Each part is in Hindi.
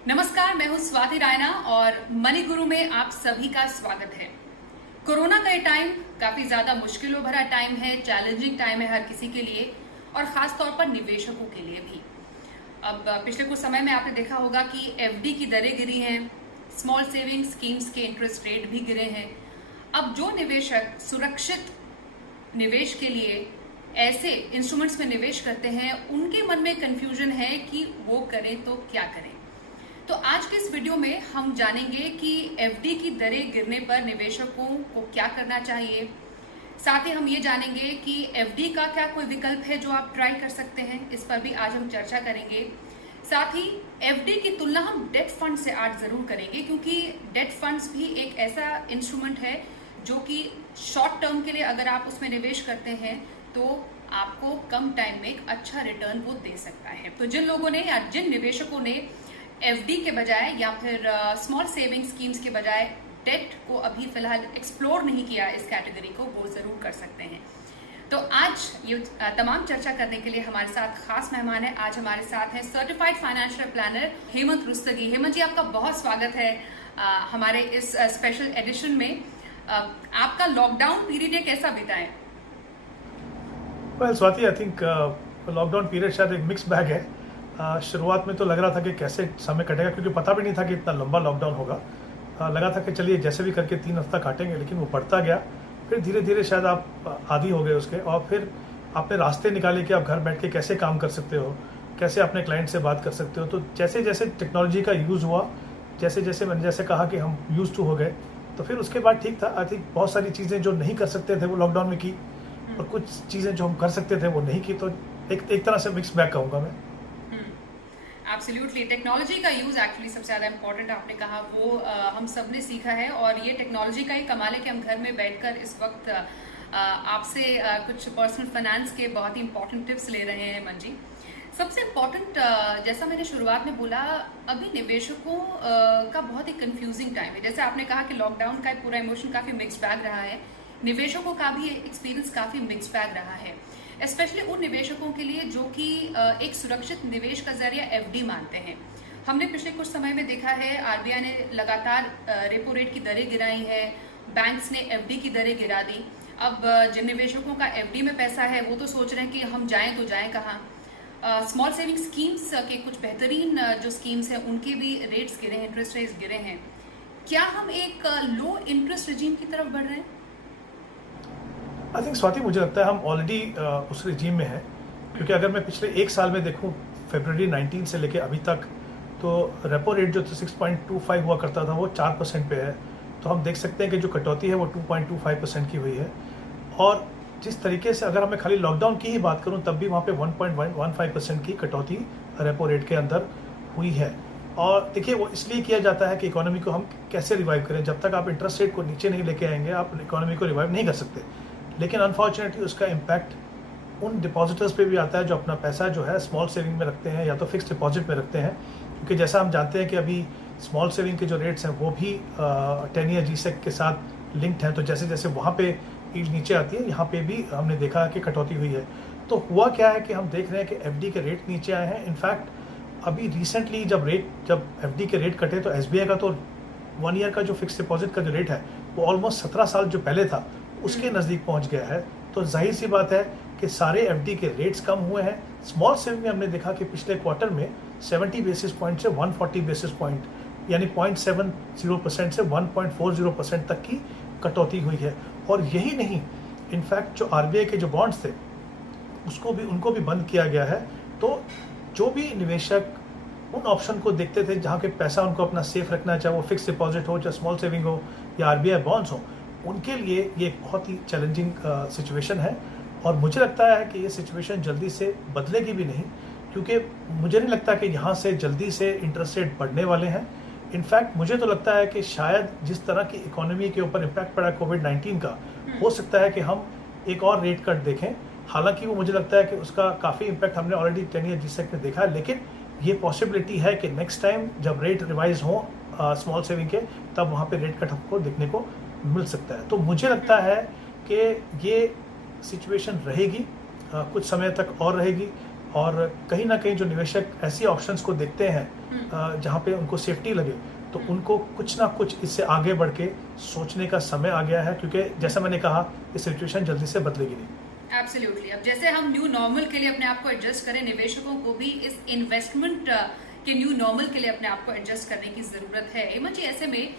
नमस्कार, मैं हूं स्वाति रायना और मनी गुरु में आप सभी का स्वागत है। कोरोना का ये टाइम काफी ज्यादा मुश्किलों भरा टाइम है, चैलेंजिंग टाइम है हर किसी के लिए और खास तौर पर निवेशकों के लिए भी। अब पिछले कुछ समय में आपने देखा होगा कि एफडी की दरें गिरी हैं, स्मॉल सेविंग स्कीम्स के इंटरेस्ट रेट भी गिरे हैं। अब जो निवेशक सुरक्षित निवेश के लिए ऐसे इंस्ट्रूमेंट्स में निवेश करते हैं, उनके मन में कंफ्यूजन है कि वो करें तो क्या करें। तो आज के इस वीडियो में हम जानेंगे कि एफडी की दरें गिरने पर निवेशकों को क्या करना चाहिए। साथ ही हम ये जानेंगे कि एफडी का क्या कोई विकल्प है जो आप ट्राई कर सकते हैं, इस पर भी आज हम चर्चा करेंगे। साथ ही एफडी की तुलना हम डेट फंड से आज जरूर करेंगे, क्योंकि डेट फंड्स भी एक ऐसा इंस्ट्रूमेंट है जो कि शॉर्ट टर्म के लिए अगर आप उसमें निवेश करते हैं तो आपको कम टाइम में एक अच्छा रिटर्न वो दे सकता है। तो जिन लोगों ने या जिन निवेशकों ने एफडी के बजाय या फिर स्मॉल सेविंग स्कीम्स के बजाय डेट को अभी फिलहाल एक्सप्लोर नहीं किया इस कैटेगरी को, वो जरूर कर सकते हैं। तो आज ये तमाम चर्चा करने के लिए हमारे साथ खास मेहमान है। आज हमारे साथ हैं certified financial planner Hemant Rustagi. Hemant ji, आपका बहुत स्वागत है हमारे इस स्पेशल एडिशन में। आपका लॉकडाउन पीरियड कैसा बीता है? Well Swati, I think lockdown period शायद एक मिक्स बैग है। शुरुआत में तो लग रहा था कि कैसे समय कटेगा, क्योंकि पता भी नहीं था कि इतना लंबा लॉकडाउन होगा। लगा था कि चलिए जैसे भी करके 3 हफ्ता काटेंगे, लेकिन वो बढ़ता गया। फिर धीरे धीरे शायद आप आदी हो गए उसके, और फिर आपने रास्ते निकाले कि आप घर बैठ के कैसे काम कर सकते हो, कैसे अपने क्लाइंट से बात कर सकते हो। तो जैसे जैसे टेक्नोलॉजी का यूज़ हुआ, जैसे जैसे मैंने जैसे कहा कि हम यूज टू हो गए, तो फिर उसके बाद ठीक था। आई थिंक बहुत सारी चीज़ें जो नहीं कर सकते थे वो लॉकडाउन में की, और कुछ चीज़ें जो हम कर सकते थे वो नहीं की। तो एक तरह से मिक्स बैग कहूँगा मैं। एब्सोल्युटली, टेक्नोलॉजी का यूज एक्चुअली सबसे ज़्यादा इंपॉर्टेंट आपने कहा, वो हम सब ने सीखा है। और ये टेक्नोलॉजी का ही कमाल है कि हम घर में बैठकर इस वक्त आपसे कुछ पर्सनल फाइनेंस के बहुत ही इंपॉर्टेंट टिप्स ले रहे हैं। हेमंत जी, सबसे इम्पॉर्टेंट, जैसा मैंने शुरुआत में बोला, अभी निवेशकों का बहुत ही कंफ्यूजिंग टाइम है। जैसे आपने कहा कि लॉकडाउन का पूरा इमोशन काफ़ी मिक्स बैग रहा है, निवेशकों का भी एक्सपीरियंस काफ़ी मिक्स बैग रहा है, स्पेशली उन निवेशकों के लिए जो कि एक सुरक्षित निवेश का जरिया एफडी मानते हैं। हमने पिछले कुछ समय में देखा है आरबीआई ने लगातार रेपो रेट की दरें गिराई है, बैंक्स ने एफडी की दरें गिरा दी। अब जिन निवेशकों का एफडी में पैसा है वो तो सोच रहे हैं कि हम जाएं तो जाएं कहाँ। स्मॉल सेविंग स्कीम्स के कुछ बेहतरीन जो स्कीम्स हैं उनके भी रेट्स गिरे हैं, इंटरेस्ट रेट्स गिरे हैं। क्या हम एक लो इंटरेस्ट रिजीम की तरफ बढ़ रहे हैं? आई थिंक स्वाति, मुझे लगता है हम ऑलरेडी उस रिजीम में हैं। क्योंकि अगर मैं पिछले 1 साल में देखूं, फरवरी 19 से लेके अभी तक, तो रेपो रेट जो 6.25 हुआ करता था वो 4% पे है। तो हम देख सकते हैं कि जो कटौती है वो 2.25% की हुई है। और जिस तरीके से अगर मैं खाली लॉकडाउन की ही बात करूं, तब भी वहाँ पे 1.15% की कटौती रेपो रेट के अंदर हुई है। और देखिए, वो इसलिए किया जाता है कि इकोनॉमी को हम कैसे रिवाइव करें। जब तक आप इंटरेस्ट रेट को नीचे नहीं लेके आएंगे, आप इकोनॉमी को रिवाइव नहीं कर सकते। लेकिन अनफॉर्चुनेटली उसका इम्पैक्ट उन डिपॉजिटर्स पे भी आता है जो अपना पैसा जो है स्मॉल सेविंग में रखते हैं या तो फिक्स डिपॉजिट में रखते हैं। क्योंकि जैसा हम जानते हैं कि अभी स्मॉल सेविंग के जो रेट्स हैं वो भी 10 ईयर जीसेक के साथ लिंक्ड हैं। तो जैसे जैसे वहाँ पे यील्ड नीचे आती है, यहाँ पे भी हमने देखा कि कटौती हुई है। तो हुआ क्या है कि हम देख रहे हैं कि एफडी के रेट नीचे आए हैं। इनफैक्ट अभी रिसेंटली जब एफडी के रेट कटे, तो एसबीआई का तो 1 ईयर का जो फिक्स डिपॉजिट का जो रेट है वो ऑलमोस्ट 17 साल जो पहले था उसके नज़दीक पहुंच गया है। तो जाहिर सी बात है कि सारे एफडी के रेट्स कम हुए हैं। स्मॉल सेविंग में हमने देखा कि पिछले क्वार्टर में 70 बेसिस पॉइंट से 140 बेसिस पॉइंट, यानी 0.70% से 1.40% तक की कटौती हुई है। और यही नहीं, इनफैक्ट जो आरबीआई के जो बॉन्ड्स थे उनको भी बंद किया गया है। तो जो भी निवेशक उन ऑप्शन को देखते थे जहाँ के पैसा उनको अपना सेफ रखना है, चाहे वो फिक्स डिपॉजिट हो, चाहे स्मॉल सेविंग हो या आरबीआई बॉन्ड्स हो, उनके लिए ये एक बहुत ही चैलेंजिंग सिचुएशन है। और मुझे लगता है कि ये सिचुएशन जल्दी से बदलेगी भी नहीं, क्योंकि मुझे नहीं लगता कि यहाँ से जल्दी से इंटरेस्ट रेट बढ़ने वाले हैं। इनफैक्ट मुझे तो लगता है कि शायद जिस तरह की इकोनॉमी के ऊपर इम्पैक्ट पड़ा कोविड-19 का, हो सकता है कि हम एक और रेट कट देखें। हालांकि वो मुझे लगता है कि उसका काफ़ी इम्पैक्ट हमने ऑलरेडी 10 ईयर जीसेक में देखा है, लेकिन ये पॉसिबिलिटी है कि नेक्स्ट टाइम जब रेट रिवाइज हो स्मॉल सेविंग के, तब वहाँ पे रेट कट हमको देखने को मिल सकता है। तो मुझे लगता है कि ये सिचुएशन रहेगी, कुछ समय तक और रहेगी। और कहीं ना कहीं जो निवेशक ऐसी ऑप्शंस को देखते हैं जहाँ पे उनको सेफ्टी लगे, तो उनको कुछ ना कुछ इससे आगे बढ़ के सोचने का समय आ गया है, क्योंकि जैसा मैंने कहा ये सिचुएशन जल्दी से बदलेगी नहीं। एब्सोल्युटली। अब जैसे हम न्यू नॉर्मल के लिए अपने आप को एडजस्ट करें, निवेशकों को भी इस इन्वेस्टमेंट के न्यू नॉर्मल के लिए अपने आप को एडजस्ट करने की जरूरत है। हेमंत जी, ऐसे में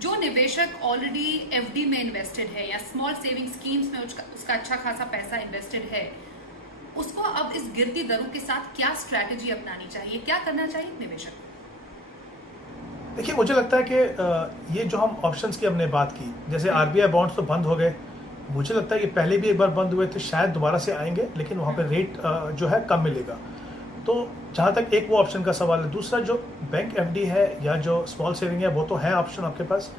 जो निवेशक ऑलरेडी एफडी में इन्वेस्टेड है या स्मॉल सेविंग स्कीम्स में उसका अच्छा खासा पैसा इन्वेस्टेड है, उसको अब इस गिरती दरों के साथ क्या स्ट्रैटेजी अपनानी चाहिए, क्या करना चाहिए निवेशक? देखिए, मुझे लगता है कि ये जो हम ऑप्शंस की हमने बात की, जैसे आरबीआई बॉन्ड्स तो बंद हो गए, मुझे लगता है कि पहले भी एक बार बंद हुए तो शायद दोबारा से आएंगे, लेकिन वहाँ पे रेट जो है कम मिलेगा। तो जहाँ तक एक वो ऑप्शन का सवाल है, दूसरा जो बैंक एफडी है या जो स्मॉल सेविंग है, वो तो है ऑप्शन आपके पास,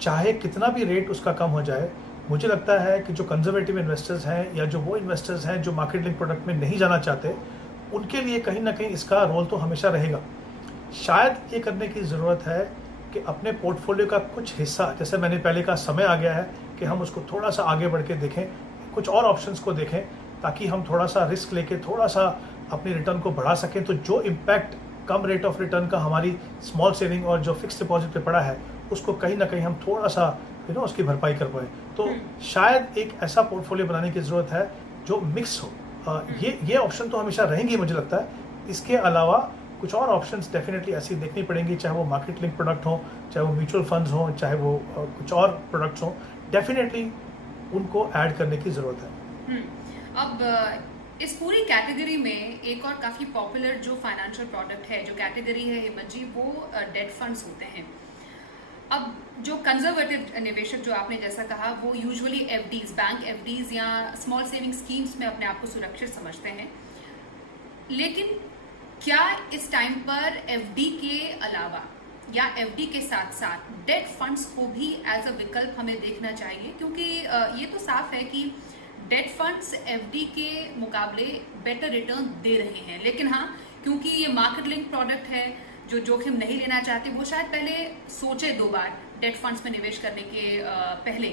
चाहे कितना भी रेट उसका कम हो जाए। मुझे लगता है कि जो कंजर्वेटिव इन्वेस्टर्स हैं या जो वो इन्वेस्टर्स हैं जो मार्केट लिंक प्रोडक्ट में नहीं जाना चाहते, उनके लिए कहीं ना कहीं इसका रोल तो हमेशा रहेगा। शायद ये करने की ज़रूरत है कि अपने पोर्टफोलियो का कुछ हिस्सा, जैसे मैंने पहले कहा, समय आ गया है कि हम उसको थोड़ा सा आगे बढ़ के देखें, कुछ और ऑप्शंस को देखें, ताकि हम थोड़ा सा रिस्क लेके थोड़ा सा अपनी रिटर्न को बढ़ा सकें। तो जो impact come rate of return का हमारी स्मॉल सेविंग और जो फिक्स डिपॉजिट पे पड़ा है, उसको कहीं ना कहीं हम थोड़ा सा उसकी भरपाई कर पाए। तो शायद एक ऐसा पोर्टफोलियो बनाने की ज़रूरत है जो मिक्स हो। ये ऑप्शन तो हमेशा रहेंगी मुझे लगता है। इसके अलावा कुछ और ऑप्शंस डेफिनेटली ऐसी देखनी पड़ेंगी, चाहे वो मार्केट लिंक प्रोडक्ट हो, चाहे वो म्यूचुअल फंड्स हो, चाहे वो कुछ और प्रोडक्ट्स हो, डेफिनेटली उनको ऐड करने की ज़रूरत है। अब इस पूरी कैटेगरी में एक और काफ़ी पॉपुलर जो फाइनेंशियल प्रोडक्ट है, जो कैटेगरी है हेमंत जी, वो डेट फंड्स होते हैं। अब जो कंजर्वेटिव निवेशक, जो आपने जैसा कहा, वो यूजुअली एफडीज, बैंक एफडीज या स्मॉल सेविंग स्कीम्स में अपने आप को सुरक्षित समझते हैं। लेकिन क्या इस टाइम पर एफडी के अलावा या एफडी के साथ साथ डेट फंड्स को भी एज अ विकल्प हमें देखना चाहिए? क्योंकि ये तो साफ है कि डेट फंड्स एफडी के मुकाबले बेटर रिटर्न दे रहे हैं, लेकिन हाँ, क्योंकि ये मार्केट लिंक प्रोडक्ट है, जो जोखिम नहीं लेना चाहते वो शायद पहले सोचे 2 बार डेट फंड्स में निवेश करने के पहले,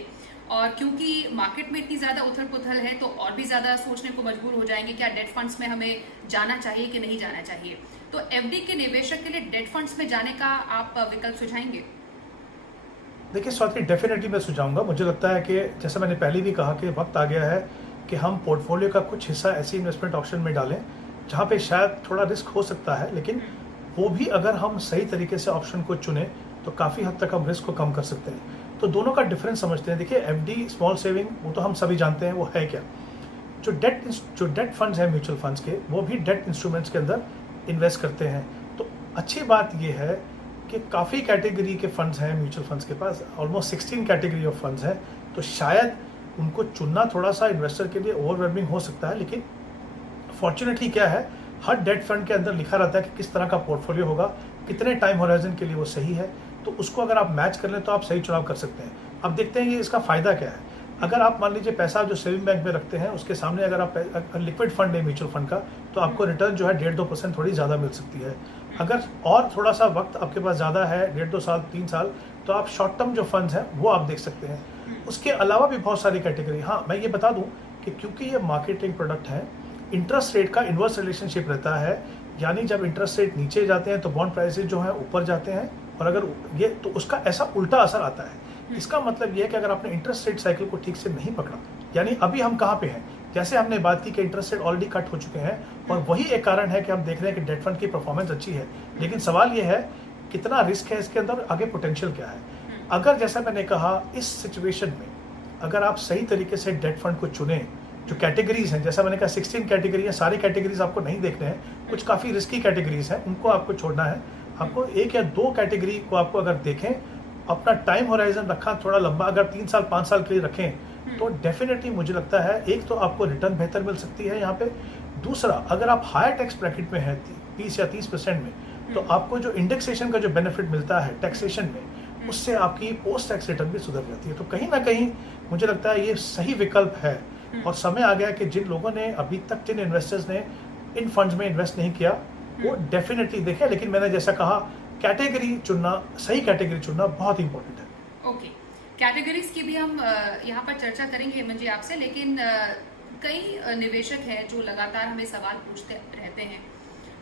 और क्योंकि मार्केट में इतनी ज़्यादा उथल पुथल है तो और भी ज़्यादा सोचने को मजबूर हो जाएंगे, क्या डेट फंड्स में हमें जाना चाहिए कि नहीं जाना चाहिए। तो एफडी के निवेशक के लिए डेट फंड्स में जाने का आप विकल्प सुझाएंगे? देखिए स्वाति, डेफिनेटली मैं सुझाऊंगा। मुझे लगता है कि जैसा मैंने पहले भी कहा कि वक्त आ गया है कि हम पोर्टफोलियो का कुछ हिस्सा ऐसी इन्वेस्टमेंट ऑप्शन में डालें जहाँ पे शायद थोड़ा रिस्क हो सकता है, लेकिन वो भी अगर हम सही तरीके से ऑप्शन को चुने तो काफ़ी हद तक हम रिस्क को कम कर सकते हैं। तो दोनों का डिफरेंस समझते हैं। देखिए, एफडी, स्मॉल सेविंग, वो तो हम सभी जानते हैं वो है क्या। जो डेट फंड्स हैं म्यूचुअल फंड्स के, वो भी डेट इंस्ट्रूमेंट्स के अंदर इन्वेस्ट करते हैं। तो अच्छी बात ये है कि काफ़ी कैटेगरी के फंड्स हैं म्यूचुअल फंड्स के पास, ऑलमोस्ट 16 कैटेगरी ऑफ फंड्स हैं। तो शायद उनको चुनना थोड़ा सा इन्वेस्टर के लिए ओवरवेलमिंग हो सकता है, लेकिन फॉर्चुनेटली क्या है, हर डेट फंड के अंदर लिखा रहता है कि किस तरह का पोर्टफोलियो होगा, कितने टाइम होराइजन के लिए वो सही है। तो उसको अगर आप मैच कर लें तो आप सही चुनाव कर सकते हैं। अब देखते हैं ये इसका फ़ायदा क्या है। अगर आप मान लीजिए पैसा जो सेविंग बैंक में रखते हैं, उसके सामने अगर आप लिक्विड फंड है म्यूचुअल फंड का, तो आपको रिटर्न जो है 1.5-2% थोड़ी ज़्यादा मिल सकती है। अगर और थोड़ा सा वक्त आपके पास ज़्यादा है, 1.5-2 साल 3 साल, तो आप शॉर्ट टर्म जो फंड्स हैं वो आप देख सकते हैं। उसके अलावा भी बहुत सारी कैटेगरी। हाँ, मैं ये बता दूँ कि क्योंकि ये मार्केटिंग प्रोडक्ट है, इंटरेस्ट रेट का इन्वर्स रिलेशनशिप रहता है, यानी जब इंटरेस्ट रेट नीचे जाते हैं तो बॉन्ड प्राइसेस जो है ऊपर जाते हैं, और अगर ये तो उसका ऐसा उल्टा असर आता है। इसका मतलब ये है कि अगर आपने इंटरेस्ट रेट साइकिल को ठीक से नहीं पकड़ा, यानी अभी हम कहाँ पे हैं, जैसे हमने बात की कि इंटरेस्ट रेट ऑलरेडी कट हो चुके हैं, और वही एक कारण है कि हम देख रहे हैं कि डेट फंड की परफॉर्मेंस अच्छी है। लेकिन सवाल ये है कितना रिस्क है इसके अंदर, आगे पोटेंशियल क्या है। अगर जैसा मैंने कहा, इस सिचुएशन में अगर आप सही तरीके से डेट फंड को चुने, जो कैटेगरीज हैं, जैसा मैंने कहा 16 कैटेगरी है, सारी कैटेगरीज आपको नहीं देखने हैं, कुछ काफ़ी रिस्की कैटेगरीज हैं, उनको आपको छोड़ना है। आपको 1 या 2 कैटेगरी को आपको अगर देखें, अपना टाइम होराइजन रखा थोड़ा लंबा, अगर 3 साल 5 साल के लिए रखें, तो डेफिनेटली मुझे लगता है एक तो आपको रिटर्न बेहतर मिल सकती है यहाँ पे। दूसरा, अगर आप हायर टैक्स ब्रैकेट में है 20 या 30% में, तो आपको जो इंडेक्सेशन का जो बेनिफिट मिलता है टैक्सेशन में, उससे आपकी पोस्ट टैक्स रिटर्न भी सुधर जाती है। तो कहीं ना कहीं मुझे लगता है ये सही विकल्प है, और समय आ गया कि जिन लोगों ने अभी तक, जिन इन्वेस्टर्स ने इन फंड्स में इन्वेस्ट नहीं किया, वो डेफिनेटली देखें। लेकिन मैंने जैसा कहा, कैटेगरी चुनना, सही कैटेगरी चुनना बहुत इंपॉर्टेंट है। ओके, कैटेगरीज की भी हम यहाँ पर चर्चा करेंगे हेमंत जी आपसे, लेकिन कई निवेशक हैं जो लगातार हमें सवाल पूछते रहते हैं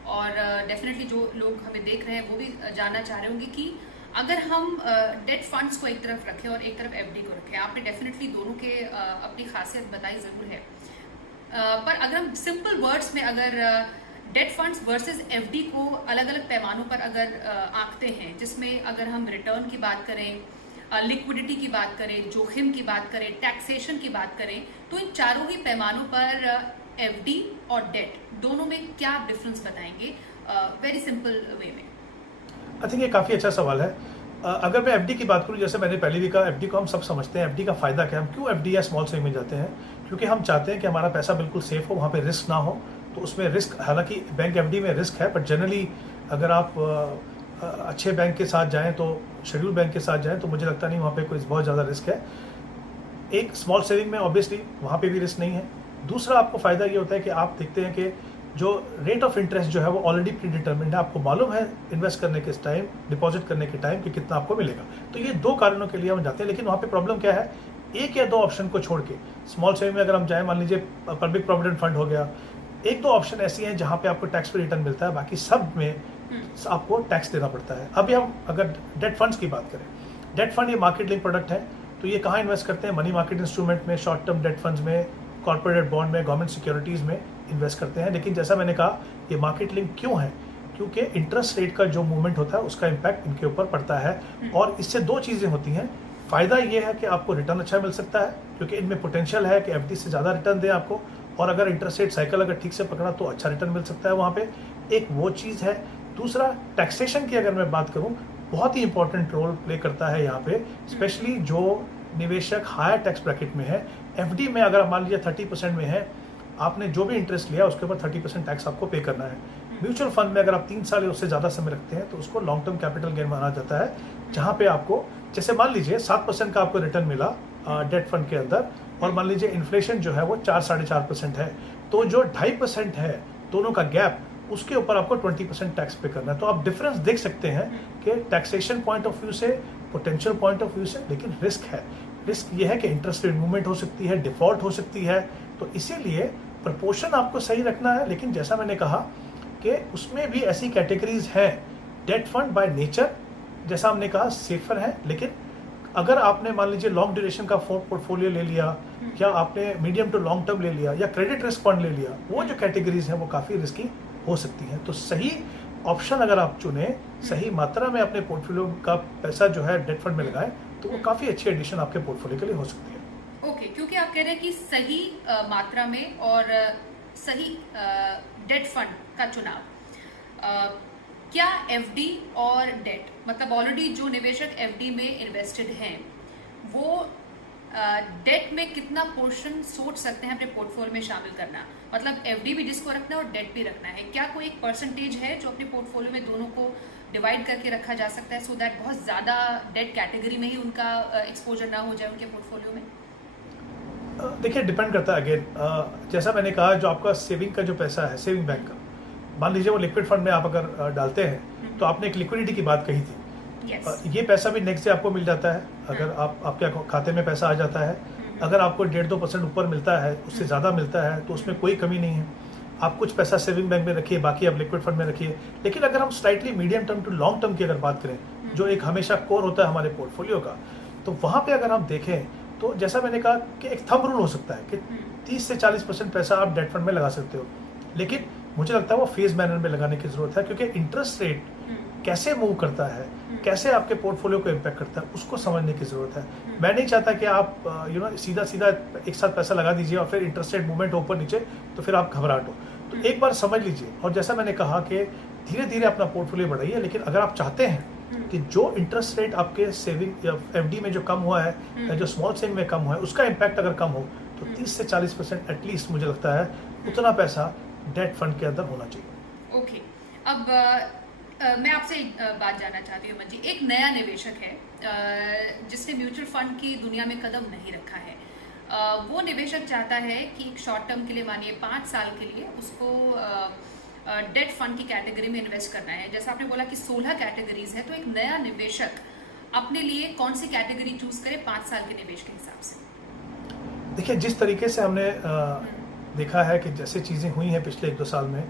और डेफिनेटली जो लोग हमें देख रहे हैं वो भी जानना चाह रहे होंगे कि अगर हम डेट फंड्स को एक तरफ रखें और एक तरफ एफडी को रखें, आपने डेफिनेटली दोनों के अपनी खासियत बताई ज़रूर है, पर अगर हम सिंपल वर्ड्स में अगर डेट फंड्स वर्सेस एफडी को अलग अलग पैमानों पर अगर आंकते हैं, जिसमें अगर हम रिटर्न की बात करें, लिक्विडिटी की बात करें, जोखिम की बात करें, टैक्सेशन की बात करें, तो इन चारों ही पैमानों पर एफडी और डेट दोनों में क्या डिफरेंस बताएंगे वेरी सिंपल वे में? आई थिंक ये काफ़ी अच्छा सवाल है। अगर मैं एफडी की बात करूं, जैसे मैंने पहले भी कहा, एफडी को हम सब समझते हैं। एफडी का फ़ायदा क्या है, हम क्यों एफडी या स्मॉल सेविंग में जाते हैं? क्योंकि हम चाहते हैं कि हमारा पैसा बिल्कुल सेफ हो, वहाँ पे रिस्क ना हो। तो उसमें रिस्क, हालांकि बैंक एफडी में रिस्क है, बट जनरली अगर आप अच्छे बैंक के साथ जाएं, तो शेड्यूल बैंक के साथ जाएं, तो मुझे लगता नहीं वहाँ पे कोई बहुत ज़्यादा रिस्क है। एक स्मॉल सेविंग में ऑब्वियसली वहाँ पे भी रिस्क नहीं है। दूसरा आपको फ़ायदा ये होता है कि आप देखते हैं कि जो रेट ऑफ इंटरेस्ट जो है वो ऑलरेडी प्री डिटर्मिन्ड है। आपको मालूम है इन्वेस्ट करने के टाइम, डिपॉजिट करने के टाइम कि कितना आपको मिलेगा। तो ये दो कारणों के लिए हम जाते हैं। लेकिन वहाँ पे प्रॉब्लम क्या है, एक या दो ऑप्शन को छोड़ के स्मॉल सेविंग में अगर हम जाएँ, मान लीजिए पब्लिक प्रोविडेंट फंड हो गया, एक दो ऑप्शन ऐसी हैं जहाँ पे आपको टैक्स फ्री रिटर्न मिलता है, बाकी सब में आपको टैक्स देना पड़ता है। अभी हम अगर डेट फंड्स की बात करें, डेट फंड ये मार्केट लिंक प्रोडक्ट है। तो ये कहाँ इन्वेस्ट करते हैं? मनी मार्केट इंस्ट्रूमेंट में, शॉर्ट टर्म डेट फंड्स में, कॉर्पोरेट बॉन्ड में, गवर्नमेंट सिक्योरिटीज़ में इन्वेस्ट करते हैं। लेकिन जैसा मैंने कहा, ये मार्केट लिंक क्यों है? क्योंकि इंटरेस्ट रेट का जो मूवमेंट होता है उसका इम्पैक्ट इनके ऊपर पड़ता है। और इससे दो चीज़ें होती हैं। फ़ायदा ये है कि आपको रिटर्न अच्छा मिल सकता है, क्योंकि इनमें पोटेंशियल है कि एफडी से ज़्यादा रिटर्न दें आपको। और अगर इंटरेस्ट रेट साइकिल अगर ठीक से पकड़ा तो अच्छा रिटर्न मिल सकता है वहाँ पे। एक वो चीज़ है। दूसरा, टैक्सेशन की अगर मैं बात करूँ, बहुत ही इंपॉर्टेंट रोल प्ले करता है यहाँ पे, स्पेशली जो निवेशक हायर टैक्स ब्रैकेट में है। एफडी में अगर मान लीजिए 30% में है, आपने जो भी इंटरेस्ट लिया उसके ऊपर 30% टैक्स आपको पे करना है। म्यूचुअल फंड में अगर आप 3 साल या उससे ज़्यादा समय रखते हैं तो उसको लॉन्ग टर्म कैपिटल गेन माना जाता है, जहाँ पे आपको, जैसे मान लीजिए 7% का आपको रिटर्न मिला डेट फंड के अंदर, और मान लीजिए इन्फ्लेशन जो है वो 4-4.5% है, तो जो 2.5% है दोनों का गैप, उसके ऊपर आपको 20% टैक्स पे करना है। तो आप डिफरेंस देख सकते हैं कि टैक्सेशन पॉइंट ऑफ व्यू से, पोटेंशियल पॉइंट ऑफ व्यू से, लेकिन रिस्क है। रिस्क ये है कि इंटरेस्ट रेट मूवमेंट हो सकती है, डिफॉल्ट हो सकती है। तो इसीलिए प्रपोर्शन आपको सही रखना है। लेकिन जैसा मैंने कहा कि उसमें भी ऐसी कैटेगरीज हैं, डेट फंड बाय नेचर, जैसा हमने कहा, सेफर है। लेकिन अगर आपने मान लीजिए लॉन्ग ड्यूरेशन का पोर्टफोलियो ले लिया, या आपने मीडियम टू लॉन्ग टर्म ले लिया, या क्रेडिट रिस्क फंड ले लिया, वो जो कैटेगरीज हैं वो काफ़ी रिस्की हो सकती हैं। तो सही ऑप्शन अगर आप चुने, सही मात्रा में अपने पोर्टफोलियो का पैसा जो है डेट फंड में लगाएं, तो वो काफ़ी अच्छी एडिशन आपके पोर्टफोलियो के लिए हो सकती है। ओके, क्योंकि आप कह रहे हैं कि सही मात्रा में और सही डेट फंड का चुनाव, क्या एफडी और डेट, मतलब ऑलरेडी जो निवेशक एफडी में इन्वेस्टेड हैं, वो डेट में कितना पोर्शन सोच सकते हैं अपने पोर्टफोलियो में शामिल करना? मतलब एफडी भी जिसको रखना है और डेट भी रखना है, क्या कोई एक परसेंटेज है जो अपने पोर्टफोलियो में दोनों को डिवाइड करके रखा जा सकता है, सो दैट बहुत ज़्यादा डेट कैटेगरी में ही उनका एक्सपोजर ना हो जाए उनके पोर्टफोलियो में? देखिए, डिपेंड करता है। अगेन, जैसा मैंने कहा, जो आपका सेविंग का जो पैसा है, सेविंग बैंक का, मान लीजिए वो लिक्विड फंड में आप अगर डालते हैं, तो आपने एक लिक्विडिटी की बात कही थी। ये पैसा भी नेक्स्ट डे आपको मिल जाता है, अगर आपके खाते में पैसा आ जाता है। अगर आपको 1.5-2% ऊपर मिलता है, उससे ज़्यादा मिलता है, तो उसमें कोई कमी नहीं है। आप कुछ पैसा सेविंग बैंक में रखिए, बाकी आप लिक्विड फंड में रखिए। लेकिन अगर हम slightly medium term to long term की अगर बात करें, जो एक हमेशा कोर होता है हमारे पोर्टफोलियो का, तो वहाँ पे अगर हम देखें, तो जैसा मैंने कहा कि एक थंब रूल हो सकता है कि 30 से 40% पैसा आप डेट फंड में लगा सकते हो। लेकिन मुझे लगता है वो फेज मैनर में लगाने की जरूरत है, क्योंकि इंटरेस्ट रेट कैसे मूव करता है, कैसे आपके पोर्टफोलियो को इम्पैक्ट करता है, उसको समझने की जरूरत है। मैं नहीं चाहता कि आप सीधा सीधा एक साथ पैसा लगा दीजिए और फिर इंटरेस्ट रेट मूवमेंट हो ऊपर नीचे, तो फिर आप घबराहट हो। तो एक बार समझ लीजिए, और जैसा मैंने कहा कि धीरे धीरे अपना पोर्टफोलियो बढ़ाइए। लेकिन अगर आप चाहते हैं कि जो इंटरेस्ट रेट आपके सेविंग या एफडी में जो कम हुआ है, या जो स्मॉल सेविंग में कम हुआ है, उसका इम्पैक्ट अगर कम हो, तो 30 से 40% एटलीस्ट मुझे लगता है उतना पैसा डेट फंड के अंदर होना चाहिए। ओके, अब मैं आपसे एक बात जानना चाहती हूँ, मंजी। एक नया निवेशक है जिसने म्यूचुअल फंड की दुनिया में कदम नहीं रखा है। वो निवेशक चाहता है कि एक शॉर्ट टर्म के लिए, मानिए 5 साल के लिए, उसको डेट फंड की कैटेगरी में इन्वेस्ट करना है। जैसा आपने बोला कि 16 कैटेगरीज है, तो एक नया निवेशक अपने लिए कौन सी कैटेगरी चूज करे 5 साल के निवेश के हिसाब से? देखिए, जिस तरीके से हमने देखा है कि जैसे चीज़ें हुई हैं पिछले 1-2 साल में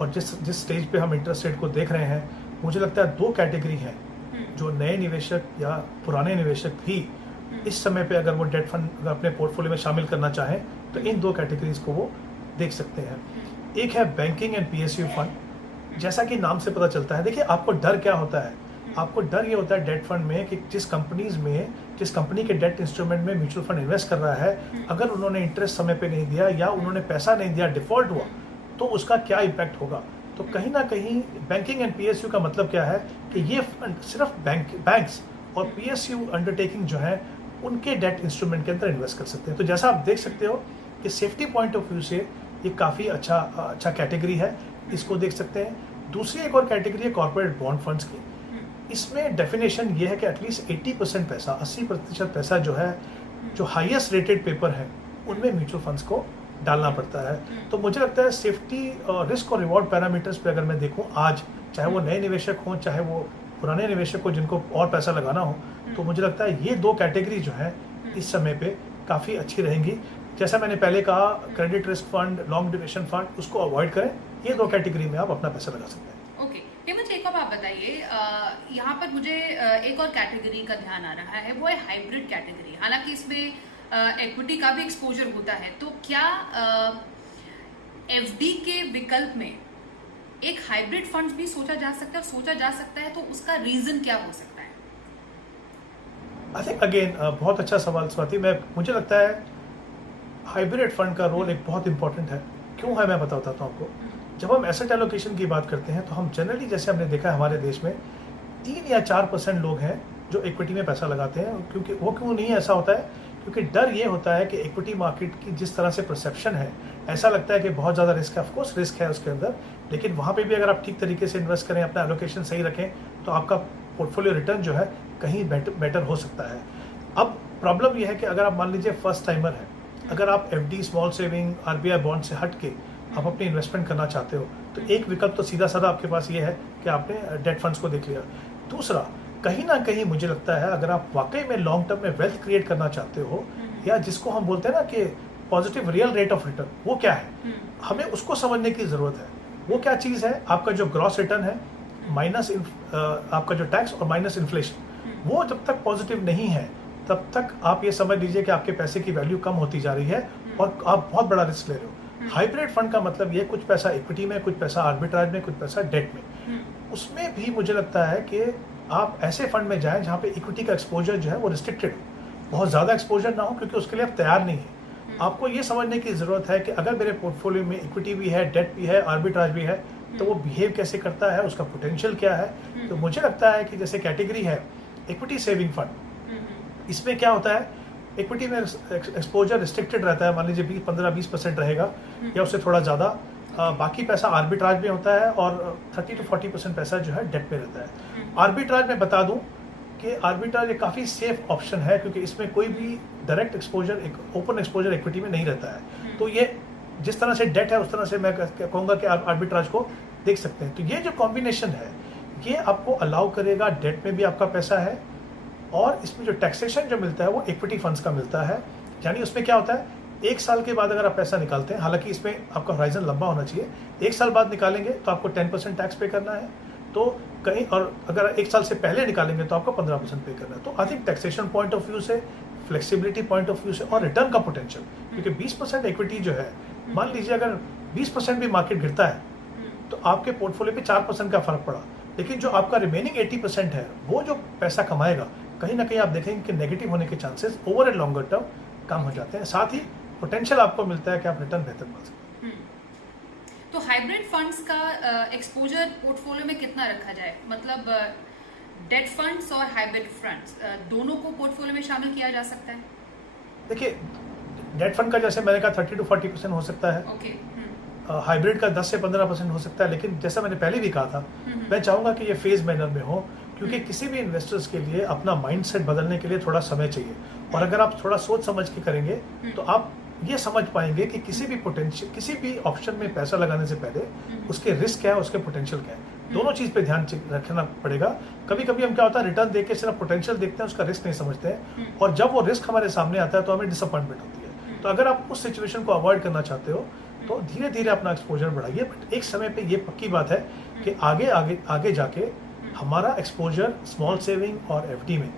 और जिस स्टेज पे हम इंटरेस्ट रेट को देख रहे हैं, मुझे लगता है 2 कैटेगरी हैं जो नए निवेशक या पुराने निवेशक भी इस समय पे अगर वो डेट फंड अगर अपने पोर्टफोलियो में शामिल करना चाहें तो इन 2 कैटेगरीज को वो देख सकते हैं। एक है बैंकिंग एंड पीएसयू फंड। जैसा कि नाम से पता चलता है, देखिए आपको डर क्या होता है, आपको डर ये होता है डेट फंड में कि जिस कंपनी के डेट इंस्ट्रूमेंट में म्यूचुअल फंड इन्वेस्ट कर रहा है, अगर उन्होंने इंटरेस्ट समय पे नहीं दिया या उन्होंने पैसा नहीं दिया, डिफॉल्ट हुआ, तो उसका क्या इम्पैक्ट होगा। तो कहीं ना कहीं बैंकिंग एंड पीएसयू का मतलब क्या है कि ये फंड सिर्फ बैंक्स और पीएसयू अंडरटेकिंग जो है उनके डेट इंस्ट्रूमेंट के अंदर इन्वेस्ट कर सकते हैं। तो जैसा आप देख सकते हो कि सेफ्टी पॉइंट ऑफ व्यू से ये काफ़ी अच्छा कैटेगरी है, इसको देख सकते हैं। दूसरी एक और कैटेगरी है कॉर्पोरेट बॉन्ड फंड्स की। इसमें डेफिनेशन ये है कि एटलीस्ट 80% पैसा, 80% पैसा जो है, जो हाईएस्ट रेटेड पेपर है उनमें म्यूचुअल फंड्स को डालना पड़ता है। तो मुझे लगता है सेफ्टी और रिस्क और रिवॉर्ड पैरामीटर्स पे अगर मैं देखूं आज, चाहे वो नए निवेशक हों चाहे वो पुराने निवेशक को जिनको और पैसा लगाना हो, तो मुझे लगता है ये 2 कैटेगरी जो है इस समय पे काफ़ी अच्छी रहेंगी। जैसा मैंने पहले कहा, credit risk fund, long duration fund, उसको अवॉइड करें। ये 2 कैटेगरी में आप अपना पैसा लगा सकते हैं। ओके, हेमंत एक आप बताइए, यहाँ पर मुझे एक और कैटेगरी का ध्यान आ रहा है, वो है हाइब्रिड कैटेगरी। हालांकि इसमें इक्विटी का भी एक्सपोजर होता है, तो क्या एफडी के विकल्प में एक हाइब्रिड फंड भी सोचा जा सकता है, और सोचा जा सकता है तो उसका रीजन क्या हो सकता है? आई थिंक अगेन बहुत अच्छा सवाल स्वाति। मुझे लगता है हाइब्रिड फंड का रोल एक बहुत इंपॉर्टेंट है। क्यों है मैं बताता हूँ आपको। जब हम एसेट एलोकेशन की बात करते हैं तो हम जनरली, जैसे हमने देखा है हमारे देश में 3 या 4% लोग हैं जो इक्विटी में पैसा लगाते हैं। क्योंकि वो क्यों नहीं ऐसा होता है, क्योंकि डर ये होता है कि इक्विटी मार्केट की जिस तरह से परसेप्शन है, ऐसा लगता है कि बहुत ज़्यादा रिस्क है। ऑफकोर्स रिस्क है उसके अंदर, लेकिन वहाँ पे भी अगर आप ठीक तरीके से इन्वेस्ट करें, अपना एलोकेशन सही रखें, तो आपका पोर्टफोलियो रिटर्न जो है कहीं बेटर हो सकता है। अब प्रॉब्लम यह है कि अगर आप मान लीजिए फर्स्ट टाइमर है, अगर आप FD, small saving, RBI bond से हट के आप अपनी इन्वेस्टमेंट करना चाहते हो, तो एक विकल्प तो सीधा साधा आपके पास ये है कि आपने डेट फंड्स को देख लिया। दूसरा, कहीं ना कहीं मुझे लगता है अगर आप वाकई में लॉन्ग टर्म में वेल्थ क्रिएट करना चाहते हो, या जिसको हम बोलते हैं ना कि positive real rate of return, वो क्या है, हमें उसको समझने की ज़रूरत है। वो क्या चीज़ है, आपका जो ग्रॉस रिटर्न है माइनस आपका जो टैक्स और माइनस इन्फ्लेशन, वो जब तक पॉजिटिव नहीं है तब तक आप ये समझ लीजिए कि आपके पैसे की वैल्यू कम होती जा रही है और आप बहुत बड़ा रिस्क ले रहे हो। हाइब्रिड फंड का मतलब ये, कुछ पैसा इक्विटी में, कुछ पैसा आर्बिट्राज में, कुछ पैसा डेट में। उसमें भी मुझे लगता है कि आप ऐसे फंड में जाएं जहाँ पे इक्विटी का एक्सपोजर जो है वो रिस्ट्रिक्टेड हो, बहुत ज़्यादा एक्सपोजर ना हो, क्योंकि उसके लिए आप तैयार नहीं है। आपको ये समझने की ज़रूरत है कि अगर मेरे पोर्टफोलियो में इक्विटी भी है, डेट भी है, आर्बिट्राज भी है, तो वो बिहेव कैसे करता है, उसका पोटेंशियल क्या है। तो मुझे लगता है कि जैसे कैटेगरी है इक्विटी सेविंग फंड, इसमें क्या होता है, इक्विटी में एक्सपोजर रिस्ट्रिक्टेड रहता है, मान लीजिए 15-20% रहेगा या उससे थोड़ा ज़्यादा। बाकी पैसा आर्बिट्राज में होता है और 30-40% पैसा जो है डेट में रहता है। आर्बिट्राज में बता दूं कि आर्बिट्राज एक काफ़ी सेफ ऑप्शन है, क्योंकि इसमें कोई भी direct exposure, open exposure equity में नहीं रहता है। तो ये जिस तरह से डेट है उस तरह से मैं कहूँगा कि आप आर्बिट्राज को देख सकते हैं। तो ये जो कॉम्बिनेशन है ये आपको अलाउ करेगा, डेट में भी आपका पैसा है और इसमें जो टैक्सेशन जो मिलता है वो इक्विटी फंड्स का मिलता है। यानी उसमें क्या होता है, 1 साल के बाद अगर आप पैसा निकालते हैं, हालांकि इसमें आपका होराइजन लंबा होना चाहिए, 1 साल बाद निकालेंगे तो आपको 10% टैक्स पे करना है, तो कहीं, और अगर 1 साल से पहले निकालेंगे तो आपको 15% पे करना है। तो I think taxation point of view से, फ्लेक्सिबिलिटी पॉइंट ऑफ व्यू से और रिटर्न का पोटेंशियल, क्योंकि 20% इक्विटी जो है, मान लीजिए अगर 20% भी मार्केट गिरता है तो आपके पोर्टफोलियो पे 4% का फर्क पड़ा, लेकिन जो आपका रिमेनिंग 80% है वो जो पैसा कमाएगा, कहीं ना कहीं आप देखेंगे कि नेगेटिव होने के chances over a longer term कम हो जाते हैं। साथ ही पोटेंशियल आपको मिलता है कि आप रिटर्न बेहतर पा सकते हैं। तो हाइब्रिड फंड्स का एक्सपोजर पोर्टफोलियो में कितना रखा जाए, मतलब डेट फंड्स और हाइब्रिड फंड्स दोनों को पोर्टफोलियो में शामिल किया जा सकता है? देखिए, डेट फंड का जैसे मैंने कहा 30-40% हो सकता है, ओके। हाइब्रिड का 10 से 15% हो सकता है, लेकिन जैसा मैंने पहले भी कहा था, मैं चाहूँगा कि ये फेज मैनर में हो, क्योंकि किसी भी इन्वेस्टर्स के लिए अपना माइंडसेट बदलने के लिए थोड़ा समय चाहिए। और अगर आप थोड़ा सोच समझ के करेंगे तो आप ये समझ पाएंगे कि किसी भी ऑप्शन में पैसा लगाने से पहले उसके रिस्क क्या है, उसके पोटेंशियल क्या है, दोनों चीज़ पे ध्यान रखना पड़ेगा। कभी कभी हम क्या होता है, रिटर्न देख के सिर्फ पोटेंशियल देखते हैं, उसका रिस्क नहीं समझते हैं, और जब वो रिस्क हमारे सामने आता है तो हमें डिसअपॉइंटमेंट होती है। तो अगर आप उस सिचुएशन को अवॉइड करना चाहते हो तो धीरे धीरे अपना एक्सपोजर बढ़ाइए, बट एक समय पे ये पक्की बात है कि आगे आगे आगे जाके हमारा एक्सपोजर स्मॉल सेविंग और एफडी में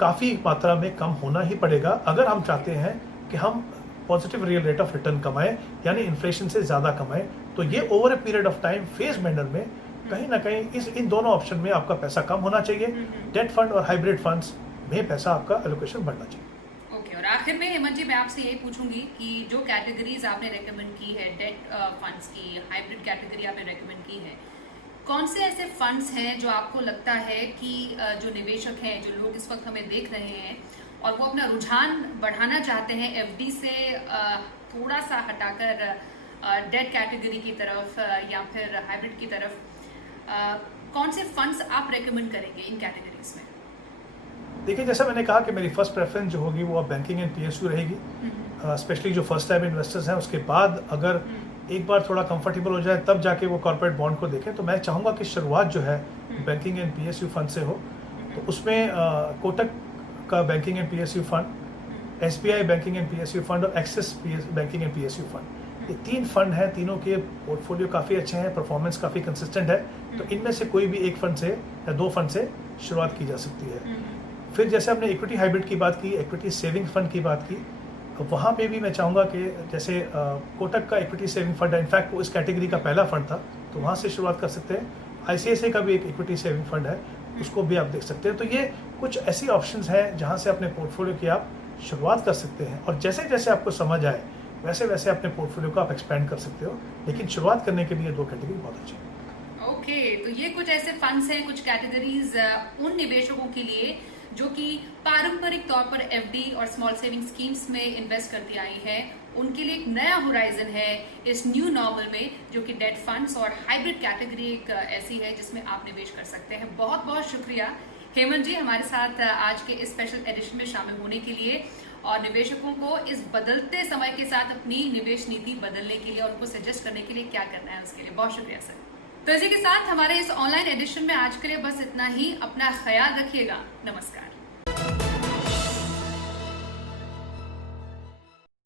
काफ़ी मात्रा में कम होना ही पड़ेगा अगर हम चाहते हैं कि हम positive real rate of return कमाएं, यानी इन्फ्लेशन से ज़्यादा कमाएं। तो ये over a period of time phase manner में कहीं ना कहीं इन दोनों ऑप्शन में आपका पैसा कम होना चाहिए। डेट फंड और हाइब्रिड फंड्स में पैसा आपका एलोकेशन बढ़ना चाहिए। ओके, और आखिर में हेमंत जी मैं आपसे यही पूछूंगी कि जो कैटेगरीज आपने रेकमेंड की है, डेट फंड्स की, हाइब्रिड कैटेगरी आपने रेकमेंड की है, कौन से ऐसे फंड्स हैं जो आपको लगता है कि जो निवेशक हैं, जो लोग इस वक्त हमें देख रहे हैं और वो अपना रुझान बढ़ाना चाहते हैं एफडी से थोड़ा सा हटाकर डेट कैटेगरी की तरफ या फिर हाइब्रिड की तरफ, कौन से फंड्स आप रेकमेंड करेंगे इन कैटेगरीज में? देखिए, जैसा मैंने कहा कि मेरी फर्स्ट प्रेफरेंस जो होगी वो अब बैंकिंग एंड पीएसयू रहेगी, स्पेशली जो फर्स्ट टाइम इन्वेस्टर्स हैं। उसके बाद अगर एक बार थोड़ा कंफर्टेबल हो जाए तब जाके वो कॉर्पोरेट बॉन्ड को देखें। तो मैं चाहूँगा कि शुरुआत जो है बैंकिंग एंड पीएसयू फंड से हो। तो उसमें कोटक का banking and PSU fund, SBI banking and PSU fund और Axis banking and PSU fund, ये 3 फंड हैं। तीनों के पोर्टफोलियो काफ़ी अच्छे हैं, परफॉर्मेंस काफ़ी कंसिस्टेंट है। तो इनमें से कोई भी एक फंड से या 2 फंड से शुरुआत की जा सकती है। फिर जैसे हमने इक्विटी हाइब्रिड की बात की, इक्विटी सेविंग फंड की बात की, वहाँ पे भी मैं चाहूँगा कि जैसे कोटक का इक्विटी सेविंग फंड है, इनफैक्ट वो इस कैटेगरी का पहला फंड था, तो वहाँ से शुरुआत कर सकते हैं। आईसीआईसीआई का भी एक इक्विटी सेविंग फंड है, उसको भी आप देख सकते हैं। तो ये कुछ ऐसी ऑप्शंस हैं जहाँ से अपने पोर्टफोलियो की आप शुरुआत कर सकते हैं, और जैसे जैसे आपको समझ आए वैसे वैसे अपने पोर्टफोलियो को आप एक्सपेंड कर सकते हो, लेकिन शुरुआत करने के लिए 2 कैटेगरी बहुत अच्छी है। ओके, तो ये कुछ ऐसे फंड्स हैं, कुछ कैटेगरीज उन निवेशकों के लिए जो कि पारंपरिक तौर पर एफडी और स्मॉल सेविंग स्कीम्स में इन्वेस्ट करती आई है, उनके लिए एक नया होराइजन है इस न्यू नॉर्मल में, जो कि डेट फंड्स और हाइब्रिड कैटेगरी एक ऐसी है जिसमें आप निवेश कर सकते हैं। बहुत बहुत शुक्रिया हेमंत जी हमारे साथ आज के इस स्पेशल एडिशन में शामिल होने के लिए, और निवेशकों को इस बदलते समय के साथ अपनी निवेश नीति बदलने के लिए और उनको सजेस्ट करने के लिए क्या करना है उसके लिए बहुत शुक्रिया सर। तो इसी के साथ हमारे इस ऑनलाइन एडिशन में आज के लिए बस इतना ही। अपना ख्याल रखिएगा। नमस्कार।